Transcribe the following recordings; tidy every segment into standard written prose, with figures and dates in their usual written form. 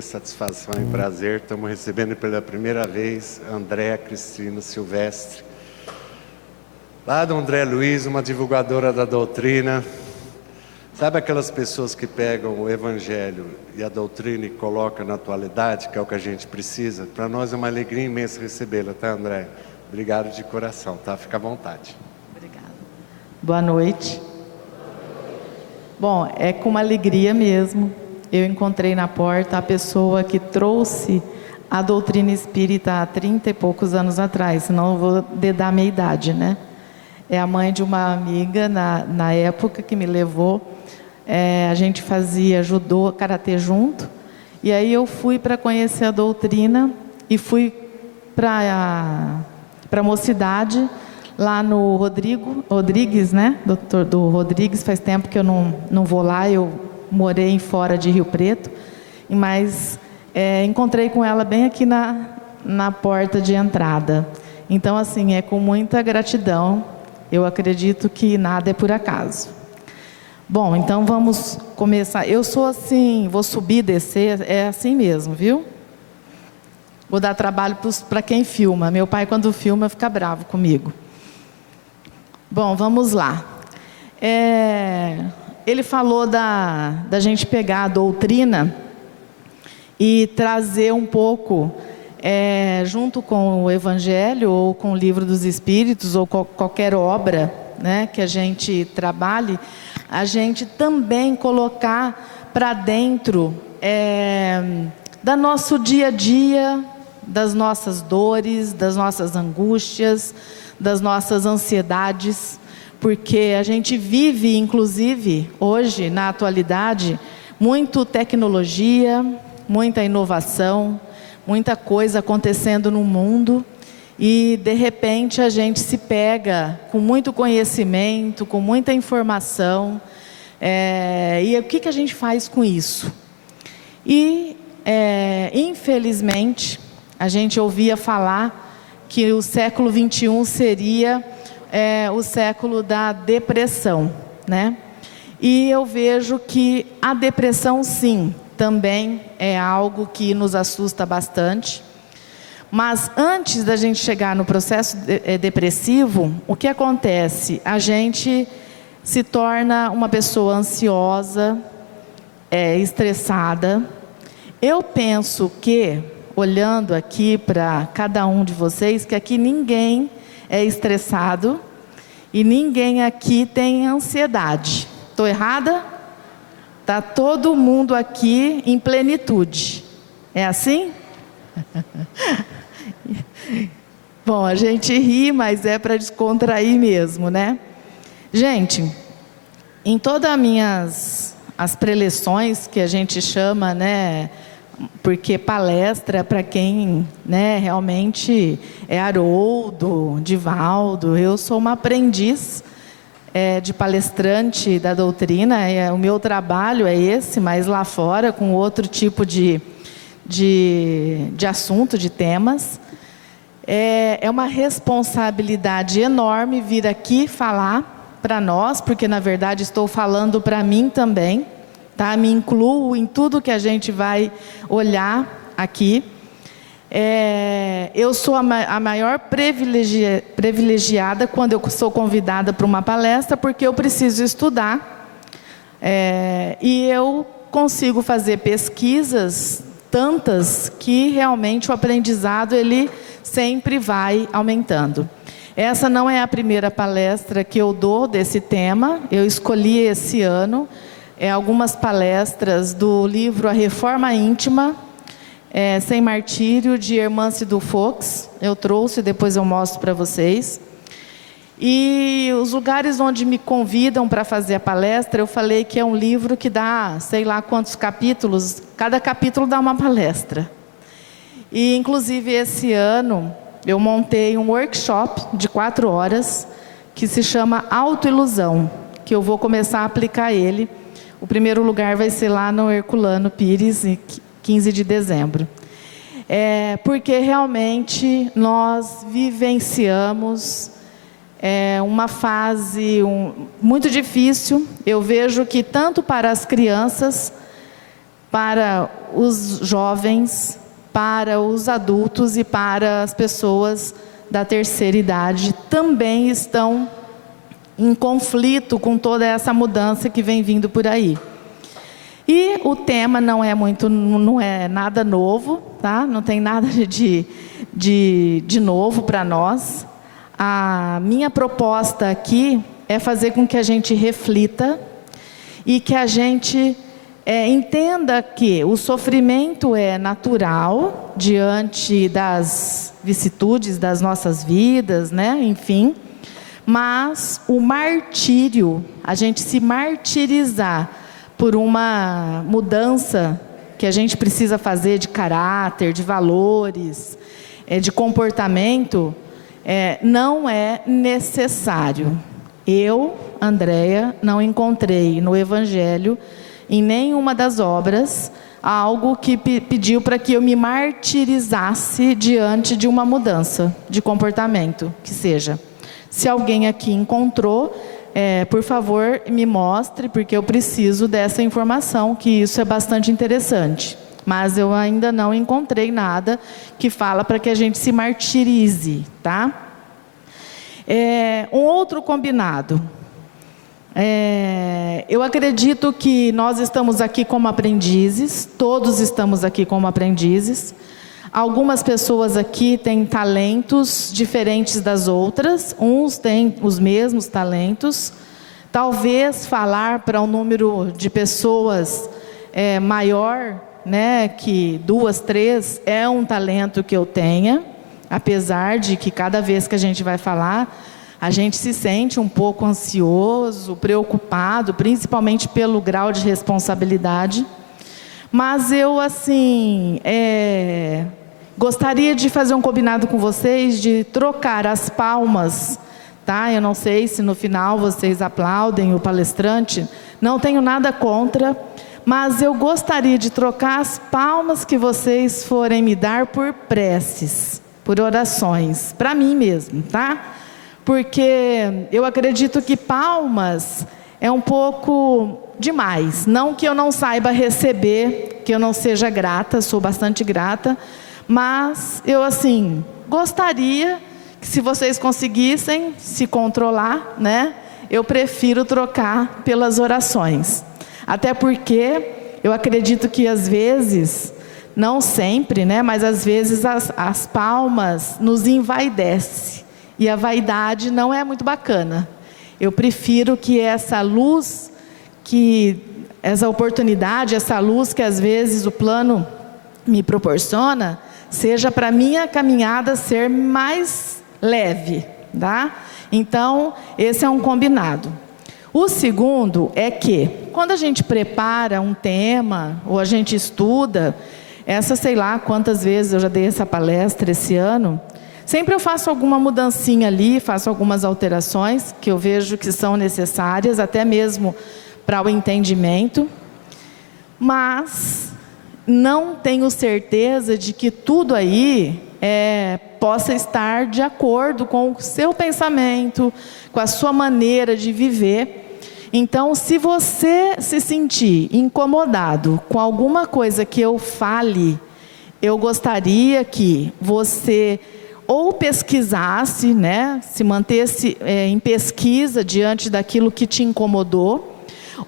Satisfação e prazer, estamos recebendo pela primeira vez Andréa Cristina Silvestre, lá do André Luiz, uma divulgadora da doutrina. Sabe aquelas pessoas que pegam o Evangelho e a doutrina e colocam na atualidade, que é o que a gente precisa? Para nós é uma alegria imensa recebê-la, tá, André? Obrigado de coração, tá? Fica à vontade. Obrigada. Boa noite. Bom, é com uma alegria mesmo. Eu encontrei na porta a pessoa que trouxe a doutrina espírita há 30 e poucos anos atrás, senão eu vou dedar a minha idade, né? É a mãe de uma amiga, na época, que me levou. A gente fazia judô, karatê junto, e aí eu fui para conhecer a doutrina e fui para a Mocidade, lá no Rodrigues, né? Doutor do Rodrigues, faz tempo que eu não vou lá, eu morei fora de Rio Preto, mas encontrei com ela bem aqui na porta de entrada. Então, assim, é com muita gratidão. Eu acredito que nada é por acaso. Bom, então vamos começar. Eu sou assim, vou subir e descer, é assim mesmo, viu? Vou dar trabalho para quem filma. Meu pai, quando filma, fica bravo comigo. Bom, vamos lá. Ele falou da gente pegar a doutrina e trazer um pouco, junto com o Evangelho, ou com o Livro dos Espíritos, ou qualquer obra, né, que a gente trabalhe, a gente também colocar para dentro do nosso dia a dia, das nossas dores, das nossas angústias, das nossas ansiedades, porque a gente vive, inclusive, hoje, na atualidade, muito tecnologia, muita inovação, muita coisa acontecendo no mundo, e, de repente, a gente se pega com muito conhecimento, com muita informação, e o que a gente faz com isso? E, infelizmente, a gente ouvia falar que o século XXI seria o século da depressão, né? E eu vejo que a depressão, sim, também é algo que nos assusta bastante. Mas antes da gente chegar no processo depressivo, o que acontece? A gente se torna uma pessoa ansiosa, estressada. Eu penso que, olhando aqui para cada um de vocês, que aqui ninguém é estressado e ninguém aqui tem ansiedade. Estou errada? Está todo mundo aqui em plenitude. É assim? Bom, a gente ri, mas é para descontrair mesmo, né? Gente, em todas as preleções que a gente chama, né? Porque palestra, para quem, né, realmente é Haroldo, Divaldo, eu sou uma aprendiz de palestrante da doutrina, o meu trabalho é esse, mas lá fora, com outro tipo de assunto, de temas. É uma responsabilidade enorme vir aqui falar para nós, porque na verdade estou falando para mim também, tá? Me incluo em tudo que a gente vai olhar aqui. Eu sou a maior privilegiada quando eu sou convidada para uma palestra, porque eu preciso estudar, e eu consigo fazer pesquisas tantas que realmente o aprendizado ele sempre vai aumentando. Essa não é a primeira palestra que eu dou desse tema. Eu escolhi esse ano algumas palestras do livro A Reforma Íntima, Sem Martírio, de Hermance du Fox. Eu trouxe, depois eu mostro para vocês. E os lugares onde me convidam para fazer a palestra, eu falei que é um livro que dá, sei lá quantos capítulos, cada capítulo dá uma palestra. E, inclusive, esse ano, eu montei um workshop de 4 horas, que se chama Autoilusão, que eu vou começar a aplicar ele. O primeiro lugar vai ser lá no Herculano Pires, em 15 de dezembro. Porque realmente nós vivenciamos uma fase muito difícil. Eu vejo que tanto para as crianças para os jovens, para os adultos e para as pessoas da terceira idade, também estão em conflito com toda essa mudança que vem vindo por aí. E o tema não é nada novo, tá? Não tem nada de novo para nós. A minha proposta aqui é fazer com que a gente reflita e que a gente entenda que o sofrimento é natural diante das vicissitudes das nossas vidas, né? Enfim, mas o martírio, a gente se martirizar por uma mudança que a gente precisa fazer de caráter, de valores, de comportamento, não é necessário. Eu, Andréia, não encontrei no Evangelho, em nenhuma das obras, algo que pediu para que eu me martirizasse diante de uma mudança de comportamento, que seja. Se alguém aqui encontrou, por favor, me mostre, porque eu preciso dessa informação, que isso é bastante interessante. Mas eu ainda não encontrei nada que fala para que a gente se martirize, tá? Um outro combinado. Eu acredito que nós estamos aqui como aprendizes, todos estamos aqui como aprendizes. Algumas pessoas aqui têm talentos diferentes das outras, uns têm os mesmos talentos. Talvez falar para um número de pessoas maior, né, que 2, 3, é um talento que eu tenha, apesar de que cada vez que a gente vai falar, a gente se sente um pouco ansioso, preocupado, principalmente pelo grau de responsabilidade. Mas eu, assim, gostaria de fazer um combinado com vocês, de trocar as palmas, tá? Eu não sei se no final vocês aplaudem o palestrante, não tenho nada contra, mas eu gostaria de trocar as palmas que vocês forem me dar por preces, por orações, para mim mesmo, tá? Porque eu acredito que palmas é um pouco demais. Não que eu não saiba receber, que eu não seja grata, sou bastante grata, mas eu, assim, gostaria que, se vocês conseguissem se controlar, né, eu prefiro trocar pelas orações. Até porque eu acredito que às vezes, não sempre, né, mas às vezes as palmas nos envaidecem. E a vaidade não é muito bacana. Eu prefiro que essa luz, essa oportunidade, essa luz que às vezes o plano me proporciona, seja para a minha caminhada ser mais leve, tá? Então, esse é um combinado. O segundo é que, quando a gente prepara um tema, ou a gente estuda, sei lá quantas vezes eu já dei essa palestra esse ano, sempre eu faço alguma mudancinha ali, faço algumas alterações que eu vejo que são necessárias, até mesmo para o entendimento, mas não tenho certeza de que tudo aí possa estar de acordo com o seu pensamento, com a sua maneira de viver. Então, se você se sentir incomodado com alguma coisa que eu fale, eu gostaria que você ou pesquisasse, né, se mantesse em pesquisa diante daquilo que te incomodou,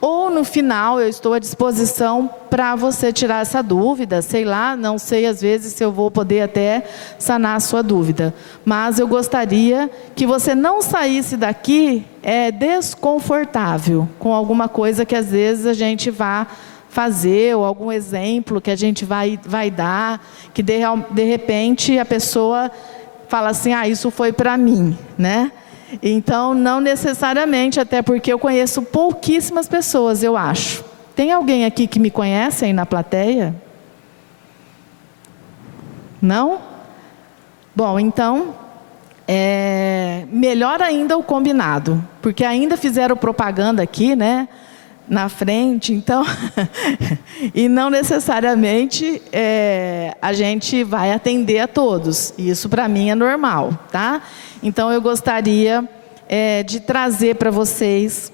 ou no final eu estou à disposição para você tirar essa dúvida, sei lá, não sei às vezes se eu vou poder até sanar a sua dúvida, mas eu gostaria que você não saísse daqui desconfortável com alguma coisa que às vezes a gente vá fazer, ou algum exemplo que a gente vai dar, que de repente a pessoa fala assim, isso foi para mim, né? Então, não necessariamente, até porque eu conheço pouquíssimas pessoas, eu acho. Tem alguém aqui que me conhece aí na plateia? Não? Bom, então, melhor ainda o combinado, porque ainda fizeram propaganda aqui, né? Na frente, então, e não necessariamente a gente vai atender a todos, isso para mim é normal, tá? Então eu gostaria de trazer para vocês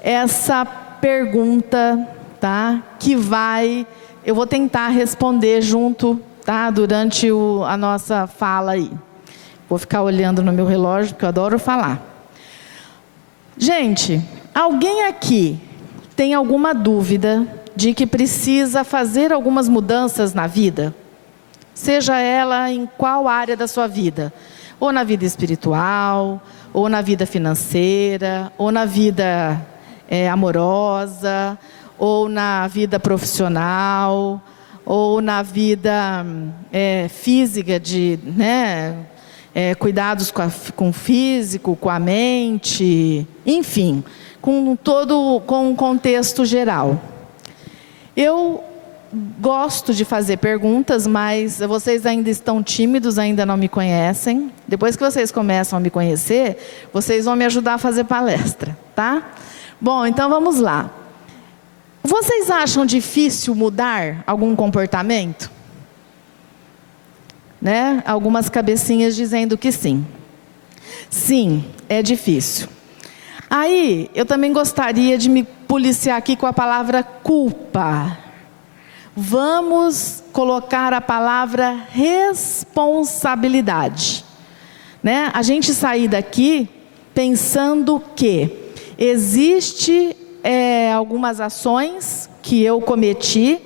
essa pergunta, tá? Que vai eu vou tentar responder junto, tá? Durante a nossa fala aí. Vou ficar olhando no meu relógio, porque eu adoro falar. Gente, alguém aqui tem alguma dúvida de que precisa fazer algumas mudanças na vida? Seja ela em qual área da sua vida? Ou na vida espiritual, ou na vida financeira, ou na vida amorosa, ou na vida profissional, ou na vida física, de cuidados com o físico, com a mente, enfim, com um contexto geral. Eu gosto de fazer perguntas, mas vocês ainda estão tímidos, ainda não me conhecem. Depois que vocês começam a me conhecer, vocês vão me ajudar a fazer palestra, tá? Bom, então vamos lá. Vocês acham difícil mudar algum comportamento? Né? Algumas cabecinhas dizendo que sim. Sim, é difícil. Aí, eu também gostaria de me policiar aqui com a palavra culpa. Vamos colocar a palavra responsabilidade. Né? A gente sair daqui pensando que existe algumas ações que eu cometi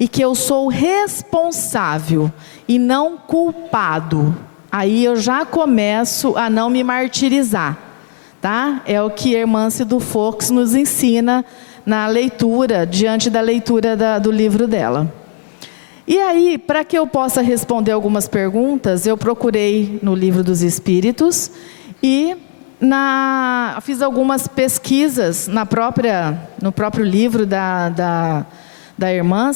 e que eu sou responsável e não culpado. Aí eu já começo a não me martirizar, tá? É o que a irmã Cidu Fox nos ensina na leitura, diante da leitura do livro dela. E aí, para que eu possa responder algumas perguntas, eu procurei no Livro dos Espíritos e fiz algumas pesquisas no próprio livro da irmã,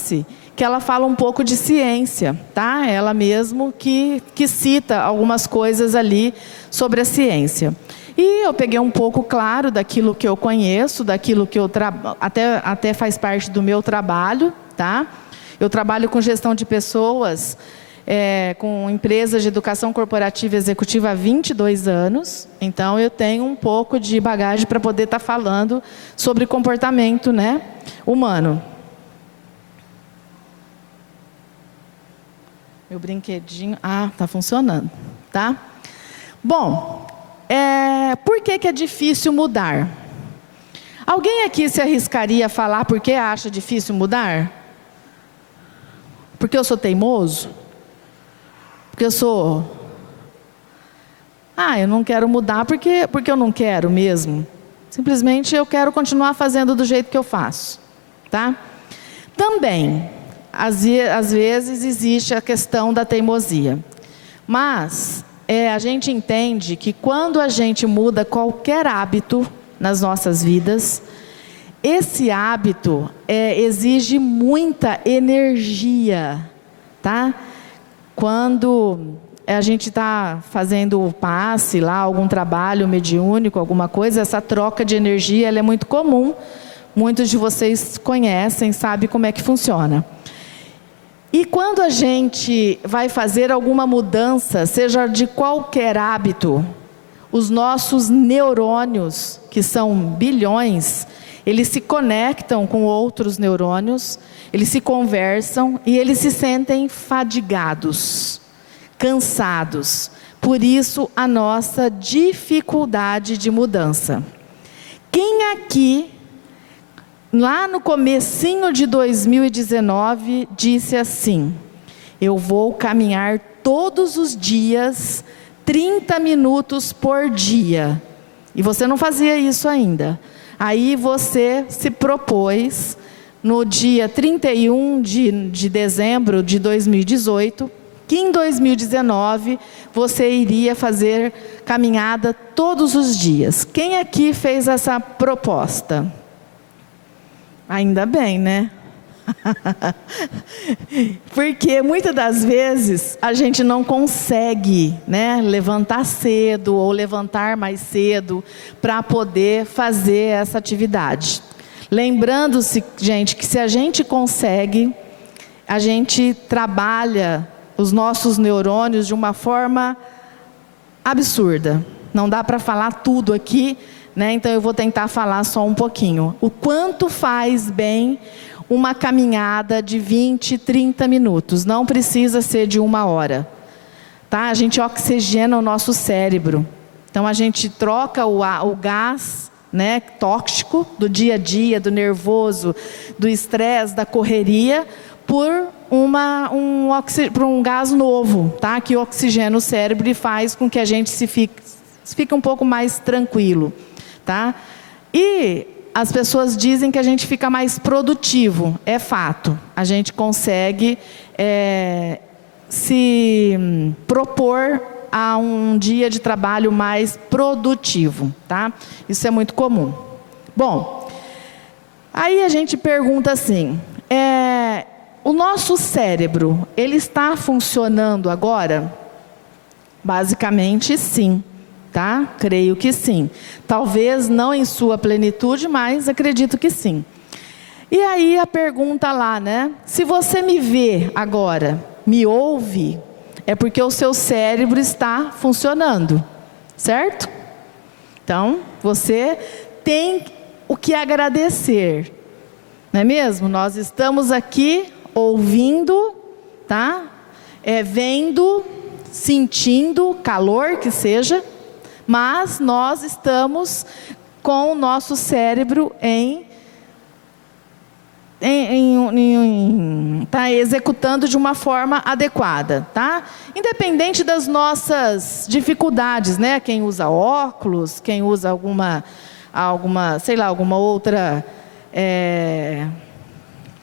que ela fala um pouco de ciência, tá? Ela mesmo que cita algumas coisas ali sobre a ciência. E eu peguei um pouco, claro, daquilo que eu conheço, daquilo que eu até faz parte do meu trabalho, tá? Eu trabalho com gestão de pessoas, com empresas de educação corporativa e executiva há 22 anos. Então, eu tenho um pouco de bagagem para poder estar falando sobre comportamento, né, humano. Meu brinquedinho, tá funcionando, tá? Bom, por que é difícil mudar? Alguém aqui se arriscaria a falar por que acha difícil mudar? Porque eu sou teimoso? Porque eu sou... eu não quero mudar porque eu não quero mesmo. Simplesmente eu quero continuar fazendo do jeito que eu faço, tá? Também... Às vezes existe a questão da teimosia, mas a gente entende que quando a gente muda qualquer hábito nas nossas vidas, esse hábito exige muita energia, tá? Quando a gente está fazendo o passe lá, algum trabalho mediúnico, alguma coisa, essa troca de energia ela é muito comum, muitos de vocês conhecem, sabem como é que funciona. E quando a gente vai fazer alguma mudança, seja de qualquer hábito, os nossos neurônios, que são bilhões, eles se conectam com outros neurônios, eles se conversam e eles se sentem fadigados, cansados. Por isso, a nossa dificuldade de mudança. Quem aqui... lá no comecinho de 2019, disse assim: eu vou caminhar todos os dias, 30 minutos por dia. E você não fazia isso ainda. Aí você se propôs, no dia 31 de dezembro de 2018, que em 2019 você iria fazer caminhada todos os dias. Quem aqui fez essa proposta? Ainda bem, né? Porque muitas das vezes a gente não consegue, né, levantar cedo ou levantar mais cedo para poder fazer essa atividade. Lembrando-se, gente, que se a gente consegue, a gente trabalha os nossos neurônios de uma forma absurda. Não dá para falar tudo aqui, né? Então eu vou tentar falar só um pouquinho. O quanto faz bem uma caminhada de 20, 30 minutos. Não precisa ser de 1 hora. Tá? A gente oxigena o nosso cérebro. Então, a gente troca o gás, né, tóxico do dia a dia, do nervoso, do estresse, da correria, por um gás novo, tá? Que oxigena o cérebro e faz com que a gente fique um pouco mais tranquilo. Tá? E as pessoas dizem que a gente fica mais produtivo. É fato. A gente consegue se propor a um dia de trabalho mais produtivo, tá? Isso é muito comum. Bom, aí a gente pergunta assim, o nosso cérebro, ele está funcionando agora? Basicamente, sim, tá? Creio que sim. Talvez não em sua plenitude, mas acredito que sim. E aí a pergunta lá, né? Se você me vê agora, me ouve, é porque o seu cérebro está funcionando, certo? Então, você tem o que agradecer, não é mesmo? Nós estamos aqui ouvindo, tá? Vendo, sentindo calor que seja, mas nós estamos com o nosso cérebro tá executando de uma forma adequada, tá? Independente das nossas dificuldades, né? Quem usa óculos, quem usa alguma outra,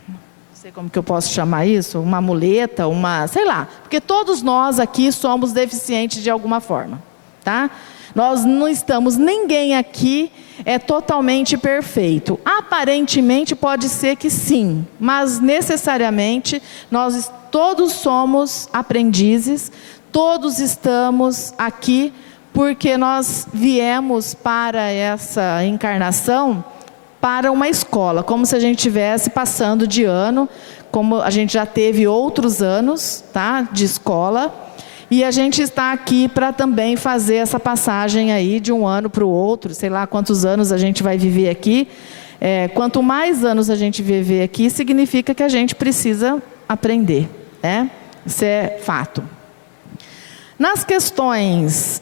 não sei como que eu posso chamar isso, uma muleta, sei lá, porque todos nós aqui somos deficientes de alguma forma, tá? Nós não estamos, ninguém aqui é totalmente perfeito. Aparentemente pode ser que sim, mas necessariamente nós todos somos aprendizes, todos estamos aqui porque nós viemos para essa encarnação para uma escola, como se a gente estivesse passando de ano, como a gente já teve outros anos, tá, de escola. E a gente está aqui para também fazer essa passagem aí de um ano para o outro, sei lá quantos anos a gente vai viver aqui. Quanto mais anos a gente viver aqui, significa que a gente precisa aprender, né? Isso é fato. Nas questões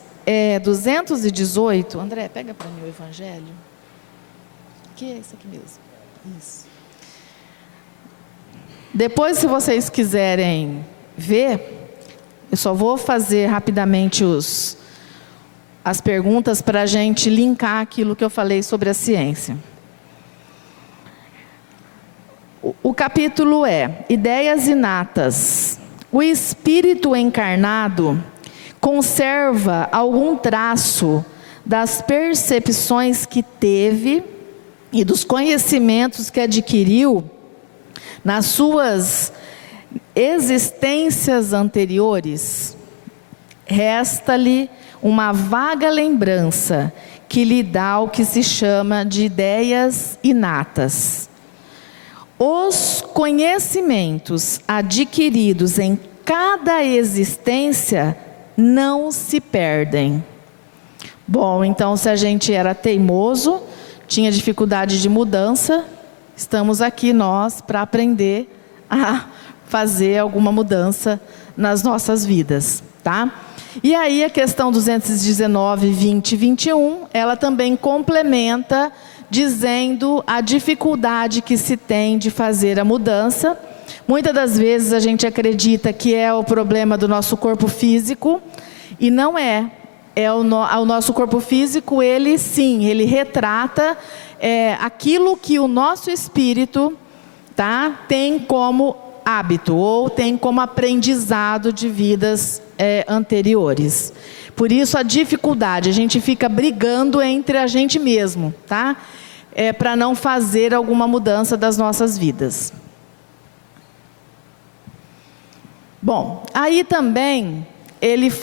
218, André, pega para mim o Evangelho. Que é isso aqui mesmo? Isso. Depois, se vocês quiserem ver, eu só vou fazer rapidamente as perguntas para a gente linkar aquilo que eu falei sobre a ciência. O capítulo é Ideias Inatas. O espírito encarnado conserva algum traço das percepções que teve e dos conhecimentos que adquiriu nas suas existências anteriores? Resta-lhe uma vaga lembrança que lhe dá o que se chama de ideias inatas. Os conhecimentos adquiridos em cada existência não se perdem. Bom, então se a gente era teimoso, tinha dificuldade de mudança, estamos aqui nós para aprender a fazer alguma mudança nas nossas vidas, tá? E aí a questão 219, 20 e 21, ela também complementa dizendo a dificuldade que se tem de fazer a mudança. Muitas das vezes a gente acredita que é o problema do nosso corpo físico, e não é. O nosso corpo físico, ele sim, ele retrata aquilo que o nosso espírito, tá, tem como hábito, ou tem como aprendizado de vidas anteriores. Por isso a dificuldade, a gente fica brigando entre a gente mesmo, tá? Para não fazer alguma mudança das nossas vidas. Bom, aí também,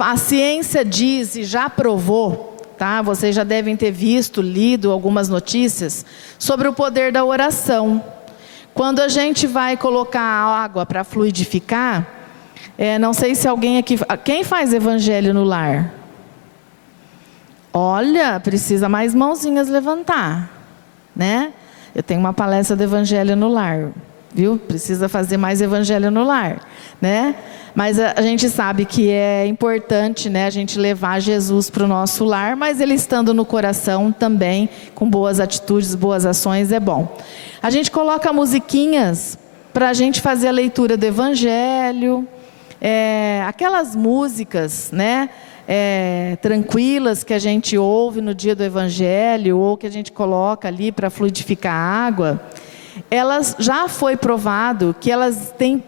a ciência diz e já provou, tá? Vocês já devem ter visto, lido algumas notícias sobre o poder da oração. Quando a gente vai colocar água para fluidificar, não sei se alguém aqui... Quem faz evangelho no lar? Olha, precisa mais mãozinhas levantar, né? Eu tenho uma palestra de evangelho no lar. viu? Precisa fazer mais evangelho no lar, né? Mas a gente sabe que é importante, né, a gente levar Jesus para o nosso lar, mas ele estando no coração também, com boas atitudes, boas ações, é bom. A gente coloca musiquinhas para a gente fazer a leitura do evangelho, aquelas músicas, né, tranquilas que a gente ouve no dia do evangelho, ou que a gente coloca ali para fluidificar a água. Elas já foi provado que elas têm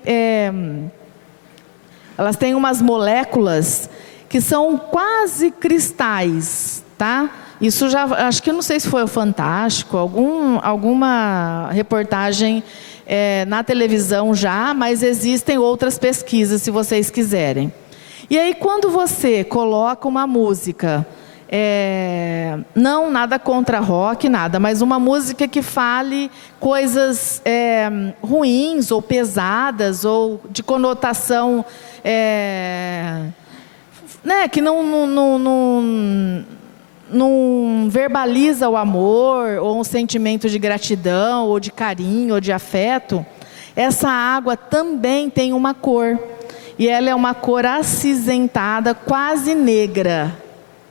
umas moléculas que são quase cristais, tá? Isso já, acho que não sei se foi o Fantástico, alguma reportagem na televisão já, mas existem outras pesquisas se vocês quiserem. E aí quando você coloca uma música, não nada contra rock, nada, mas uma música que fale coisas ruins ou pesadas ou de conotação, né, que não verbaliza o amor ou um sentimento de gratidão ou de carinho ou de afeto, essa água também tem uma cor, e ela é uma cor acinzentada, quase negra.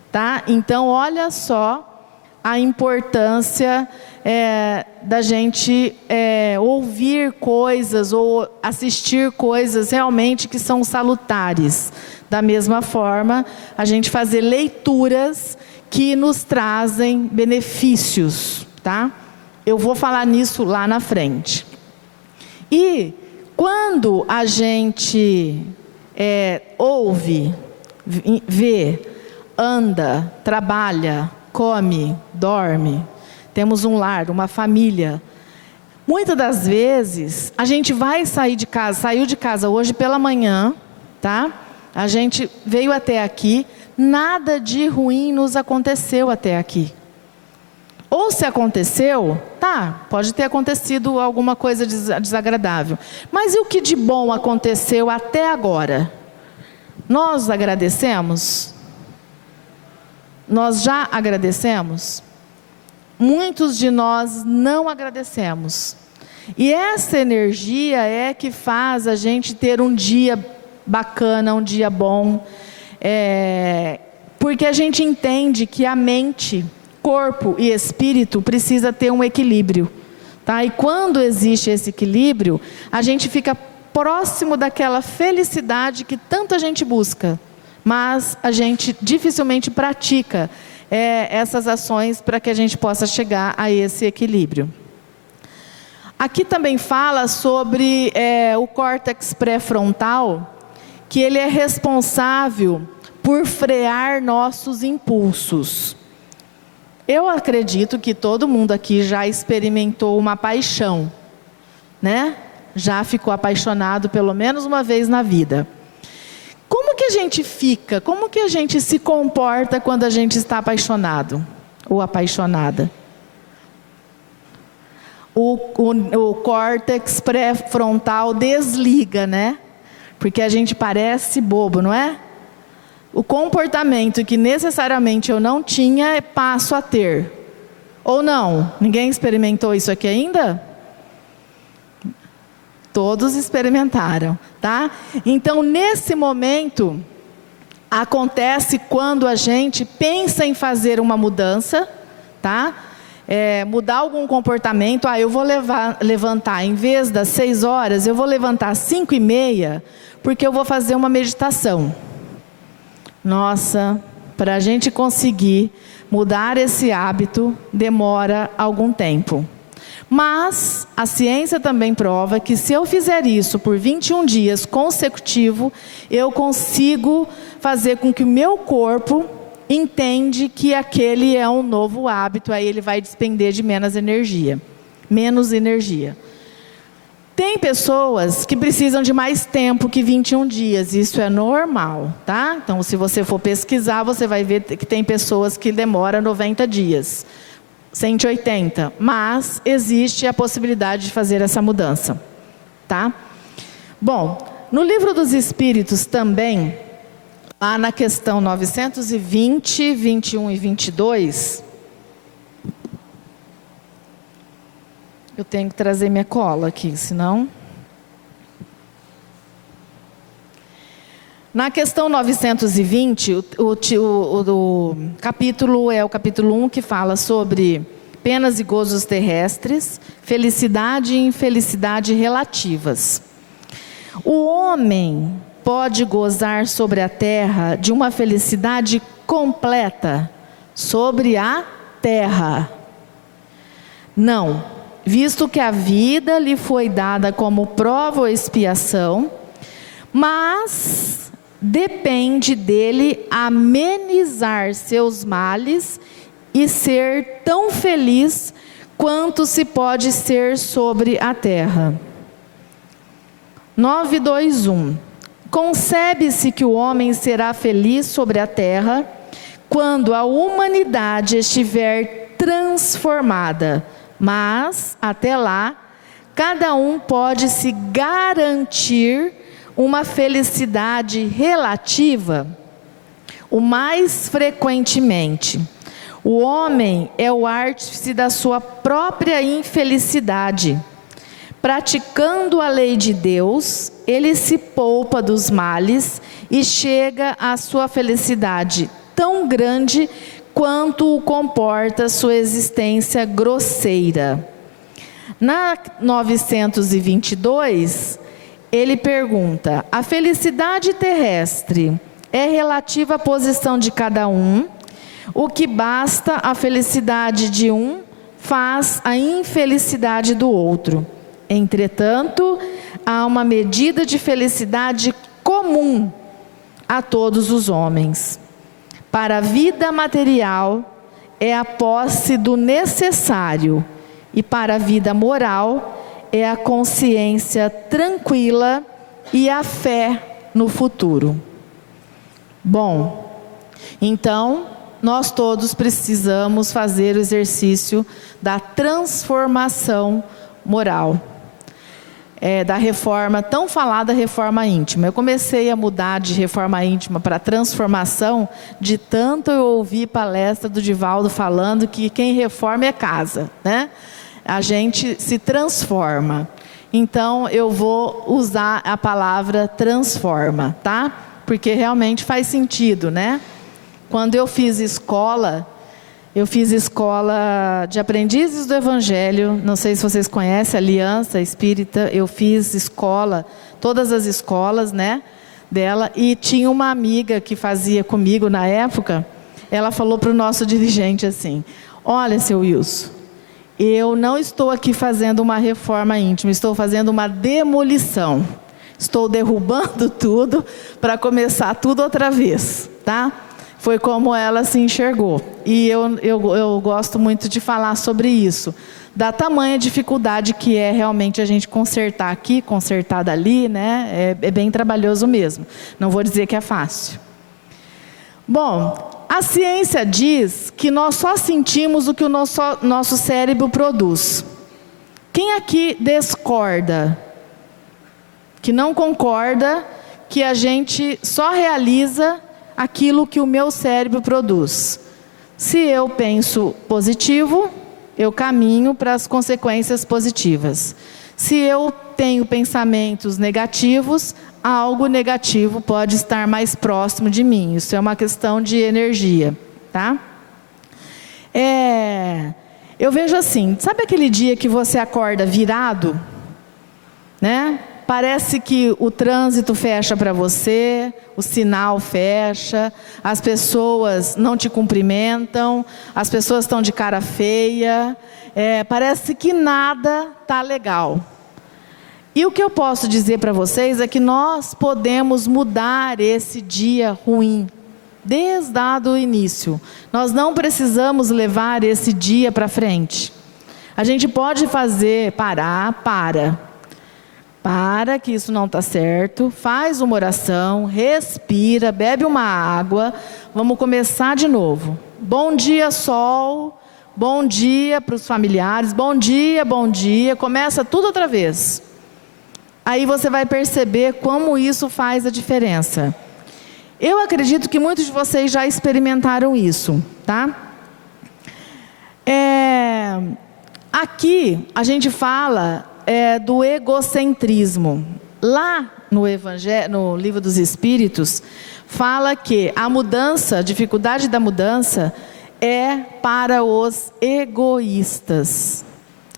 Tá? Então, olha só a importância da gente ouvir coisas ou assistir coisas realmente que são salutares. Da mesma forma, a gente fazer leituras que nos trazem benefícios. Tá? Eu vou falar nisso lá na frente. E quando a gente ouve, vê, anda, trabalha, come, dorme, temos um lar, uma família. Muitas das vezes, a gente vai sair de casa, saiu de casa hoje pela manhã, tá? A gente veio até aqui, nada de ruim nos aconteceu até aqui. Ou se aconteceu, tá, pode ter acontecido alguma coisa desagradável. Mas e o que de bom aconteceu até agora? Nós agradecemos? Nós já agradecemos? Muitos de nós não agradecemos. E essa energia é que faz a gente ter um dia bacana, um dia bom. Porque a gente entende que a mente, corpo e espírito precisa ter um equilíbrio. Tá? E quando existe esse equilíbrio, a gente fica próximo daquela felicidade que tanta gente busca. Mas a gente dificilmente pratica essas ações para que a gente possa chegar a esse equilíbrio. Aqui também fala sobre o córtex pré-frontal, que ele é responsável por frear nossos impulsos. Eu acredito que todo mundo aqui já experimentou uma paixão, né? Já ficou apaixonado pelo menos uma vez na vida. Como que a gente fica? Como que a gente se comporta quando a gente está apaixonado ou apaixonada? O córtex pré-frontal desliga, né? Porque a gente parece bobo, não é? O comportamento que necessariamente eu não tinha, passo a ter. Ou não? Ninguém experimentou isso aqui ainda? Todos experimentaram, tá? Então, nesse momento, acontece quando a gente pensa em fazer uma mudança, tá? Mudar algum comportamento. Eu vou levantar, em vez das 6 horas, eu vou levantar às 5:30, porque eu vou fazer uma meditação. Nossa, para a gente conseguir mudar esse hábito, demora algum tempo. Mas a ciência também prova que se eu fizer isso por 21 dias consecutivos, eu consigo fazer com que o meu corpo entende que aquele é um novo hábito, aí ele vai despender de menos energia. Tem pessoas que precisam de mais tempo que 21 dias, isso é normal, tá? Então, se você for pesquisar, você vai ver que tem pessoas que demoram 90 dias. 180, mas existe a possibilidade de fazer essa mudança, tá? Bom, no Livro dos Espíritos também, lá na questão 920, 21 e 22, Eu tenho que trazer minha cola aqui, senão... Na questão 920, o capítulo é o capítulo 1, que fala sobre penas e gozos terrestres, felicidade e infelicidade relativas. O homem pode gozar sobre a terra de uma felicidade completa sobre a terra? Não, visto que a vida lhe foi dada como prova ou expiação, mas depende dele amenizar seus males e ser tão feliz quanto se pode ser sobre a terra. 921. Concebe-se que o homem será feliz sobre a terra quando a humanidade estiver transformada, mas até lá, cada um pode se garantir uma felicidade relativa. O mais frequentemente, o homem é o artífice da sua própria infelicidade. Praticando a lei de Deus, ele se poupa dos males e chega à sua felicidade tão grande quanto o comporta sua existência grosseira. Na 922, ele pergunta: a felicidade terrestre é relativa à posição de cada um? O que basta a felicidade de um faz a infelicidade do outro. Entretanto, há uma medida de felicidade comum a todos os homens. Para a vida material é a posse do necessário, e para a vida moral é a consciência tranquila e a fé no futuro. Bom, então nós todos precisamos fazer o exercício da transformação moral. Da reforma, tão falada reforma íntima. Eu comecei a mudar de reforma íntima para transformação, de tanto eu ouvir palestra do Divaldo falando que quem reforma é casa, né? A gente se transforma. Então eu vou usar a palavra transforma, tá? Porque realmente faz sentido, né? Quando eu fiz escola de aprendizes do Evangelho, não sei se vocês conhecem, Aliança Espírita. Eu fiz escola, todas as escolas, né, dela, e tinha uma amiga que fazia comigo na época. Ela falou para o nosso dirigente assim: olha, seu Wilson, eu não estou aqui fazendo uma reforma íntima, estou fazendo uma demolição. Estou derrubando tudo para começar tudo outra vez, tá? Foi como ela se enxergou. E eu gosto muito de falar sobre isso, da tamanha dificuldade que é realmente a gente consertar aqui, consertar dali, né? É bem trabalhoso mesmo. Não vou dizer que é fácil. Bom, a ciência diz que nós só sentimos o que o nosso cérebro produz. Quem aqui discorda, que não concorda, que a gente só realiza aquilo que o meu cérebro produz? Se eu penso positivo, eu caminho para as consequências positivas. Se eu tenho pensamentos negativos, algo negativo pode estar mais próximo de mim. Isso é uma questão de energia, tá? Eu vejo assim, sabe aquele dia que você acorda virado, né? Parece que o trânsito fecha para você, o sinal fecha, as pessoas não te cumprimentam, as pessoas estão de cara feia, parece que nada está legal. E o que eu posso dizer para vocês é que nós podemos mudar esse dia ruim, desde o início. Nós não precisamos levar esse dia para frente. A gente pode fazer, para que isso não está certo, faz uma oração, respira, bebe uma água, vamos começar de novo. Bom dia, sol, bom dia para os familiares, bom dia, começa tudo outra vez. Aí você vai perceber como isso faz a diferença. Eu acredito que muitos de vocês já experimentaram isso, tá? aqui a gente fala do egocentrismo. Lá no Evangelho, no Livro dos Espíritos, fala que a mudança, a dificuldade da mudança é para os egoístas.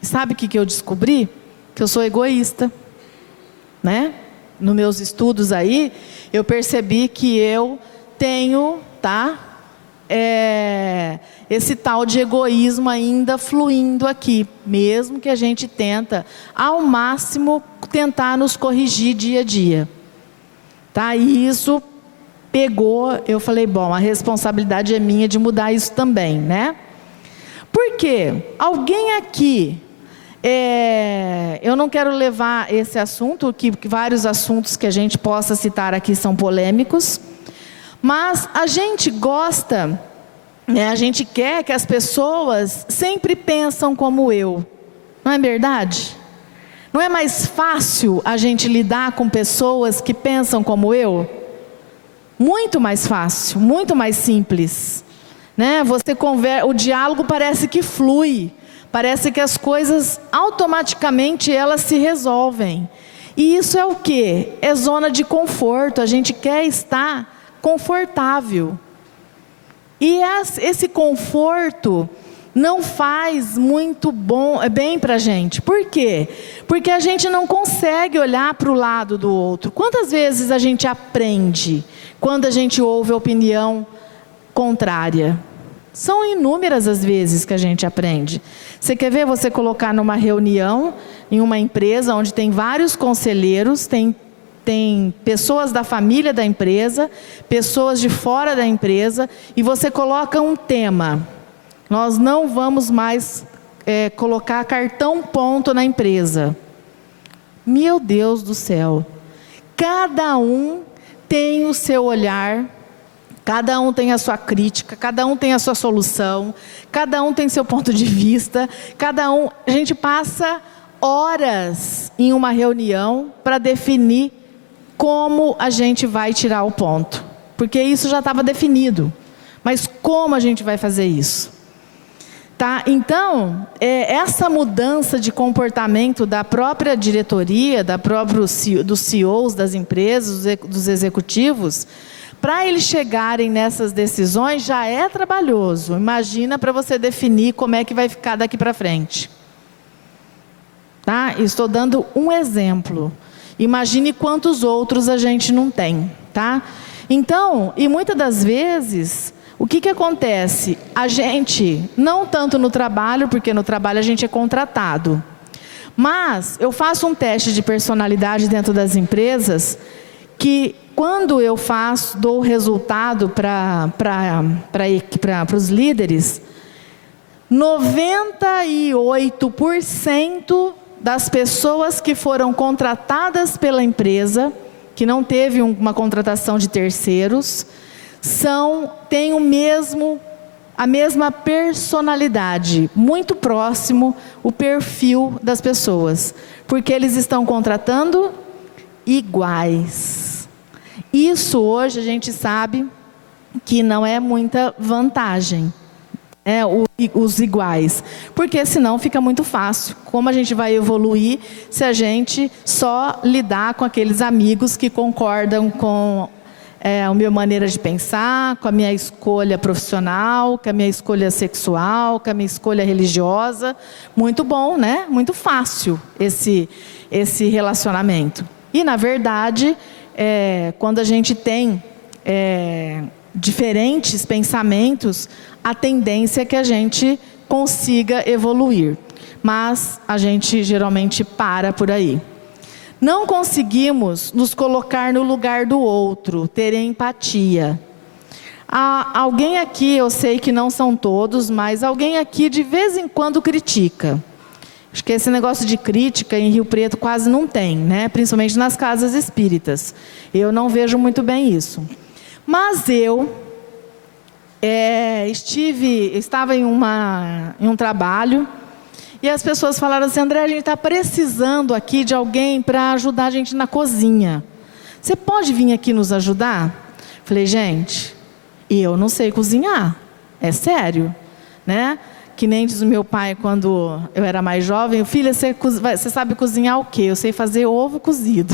Sabe o que eu descobri? Que eu sou egoísta, né? Nos meus estudos aí, eu percebi que eu tenho, esse tal de egoísmo ainda fluindo aqui, mesmo que a gente tenta, ao máximo, tentar nos corrigir dia a dia. E isso pegou, eu falei, bom, a responsabilidade é minha de mudar isso também, né? Por quê? Alguém aqui, eu não quero levar esse assunto, que vários assuntos que a gente possa citar aqui são polêmicos, mas a gente gosta, a gente quer que as pessoas sempre pensam como eu, não é verdade? Não é mais fácil a gente lidar com pessoas que pensam como eu? Muito mais fácil, muito mais simples, né? O diálogo parece que flui, parece que as coisas automaticamente elas se resolvem. E isso é o quê? É zona de conforto, a gente quer estar confortável. E esse conforto não faz muito bem para a gente. Por quê? Porque a gente não consegue olhar para o lado do outro. Quantas vezes a gente aprende quando a gente ouve a opinião contrária? São inúmeras as vezes que a gente aprende. Você quer ver você colocar numa reunião, em uma empresa onde tem vários conselheiros, tem pessoas da família da empresa, pessoas de fora da empresa, e você coloca um tema. Nós não vamos mais colocar cartão ponto na empresa. Meu Deus do céu. Cada um tem o seu olhar, cada um tem a sua crítica, cada um tem a sua solução, cada um tem seu ponto de vista, a gente passa horas em uma reunião para definir como a gente vai tirar o ponto. Porque isso já estava definido. Mas como a gente vai fazer isso? Então, essa mudança de comportamento da própria diretoria, dos CEOs das empresas, dos executivos, para eles chegarem nessas decisões já é trabalhoso. Imagina para você definir como é que vai ficar daqui para frente. Estou dando um exemplo. Imagine quantos outros a gente não tem. Então, e muitas das vezes, o que acontece? A gente, não tanto no trabalho, porque no trabalho a gente é contratado, mas eu faço um teste de personalidade dentro das empresas, que quando eu dou o resultado para os líderes, 98% das pessoas que foram contratadas pela empresa, que não teve uma contratação de terceiros, têm a mesma personalidade, muito próximo o perfil das pessoas, porque eles estão contratando iguais. Isso hoje a gente sabe que não é muita vantagem, os iguais, porque senão fica muito fácil. Como a gente vai evoluir se a gente só lidar com aqueles amigos que concordam com a minha maneira de pensar, com a minha escolha profissional, com a minha escolha sexual, com a minha escolha religiosa? Muito bom, né? Muito fácil esse relacionamento. E na verdade, quando a gente tem diferentes pensamentos, a tendência é que a gente consiga evoluir, mas a gente geralmente para por aí. Não conseguimos nos colocar no lugar do outro, ter empatia. Alguém aqui, eu sei que não são todos, mas alguém aqui de vez em quando critica. Acho que esse negócio de crítica em Rio Preto quase não tem, né? Principalmente nas casas espíritas. Eu não vejo muito bem isso. Mas eu estava em um trabalho, e as pessoas falaram assim: André, a gente está precisando aqui de alguém para ajudar a gente na cozinha. Você pode vir aqui nos ajudar? Falei, gente, eu não sei cozinhar, é sério, né? Que nem diz o meu pai quando eu era mais jovem: filha, você sabe cozinhar o quê? Eu sei fazer ovo cozido.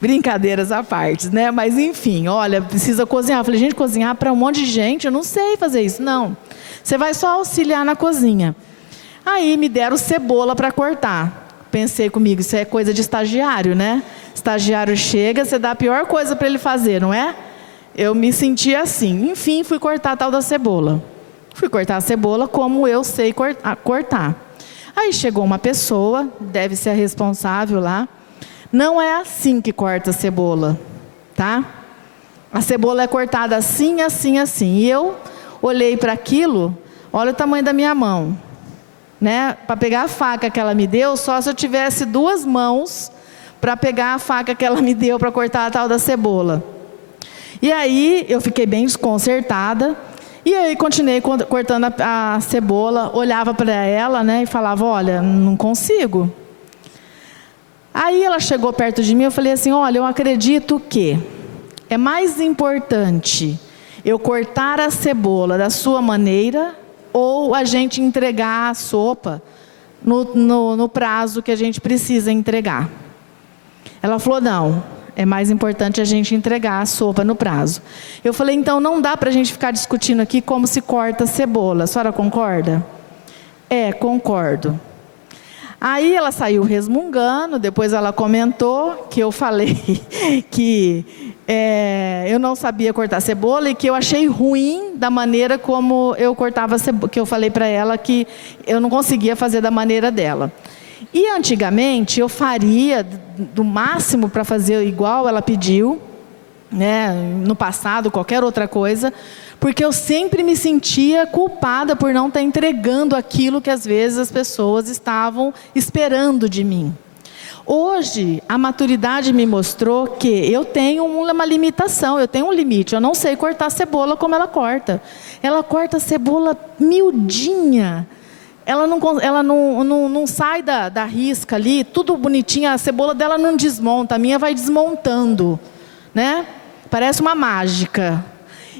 Brincadeiras à parte, né? Mas enfim, olha, precisa cozinhar. Eu falei: gente, cozinhar para um monte de gente? Eu não sei fazer isso. Não, você vai só auxiliar na cozinha. Aí me deram cebola para cortar. Pensei comigo, isso é coisa de estagiário, né? Estagiário chega, você dá a pior coisa para ele fazer, não é? Eu me senti assim. Enfim, fui cortar a tal da cebola. Fui cortar a cebola como eu sei cortar. Aí chegou uma pessoa, deve ser a responsável lá. Não é assim que corta a cebola, tá? A cebola é cortada assim, assim, assim. E eu olhei para aquilo, olha o tamanho da minha mão, né? Para pegar a faca que ela me deu, só se eu tivesse 2 mãos para pegar a faca que ela me deu para cortar a tal da cebola. E aí eu fiquei bem desconcertada. E aí continuei cortando a cebola, olhava para ela, né, e falava: olha, não consigo. Aí ela chegou perto de mim, eu falei assim: olha, eu acredito que é mais importante eu cortar a cebola da sua maneira, ou a gente entregar a sopa no prazo que a gente precisa entregar. Ela falou: não, é mais importante a gente entregar a sopa no prazo. Eu falei: então não dá para a gente ficar discutindo aqui como se corta a cebola. A senhora concorda? É, concordo. Aí ela saiu resmungando, depois ela comentou que eu falei que eu não sabia cortar cebola e que eu achei ruim da maneira como eu cortava cebola, que eu falei para ela que eu não conseguia fazer da maneira dela. E antigamente eu faria do máximo para fazer igual ela pediu, né, no passado, qualquer outra coisa, porque eu sempre me sentia culpada por não estar entregando aquilo que às vezes as pessoas estavam esperando de mim. Hoje, a maturidade me mostrou que eu tenho uma limitação, eu tenho um limite. Eu não sei cortar cebola como ela corta. Ela corta cebola miudinha. Ela não sai da risca ali, tudo bonitinho. A cebola dela não desmonta, a minha vai desmontando, né? Parece uma mágica.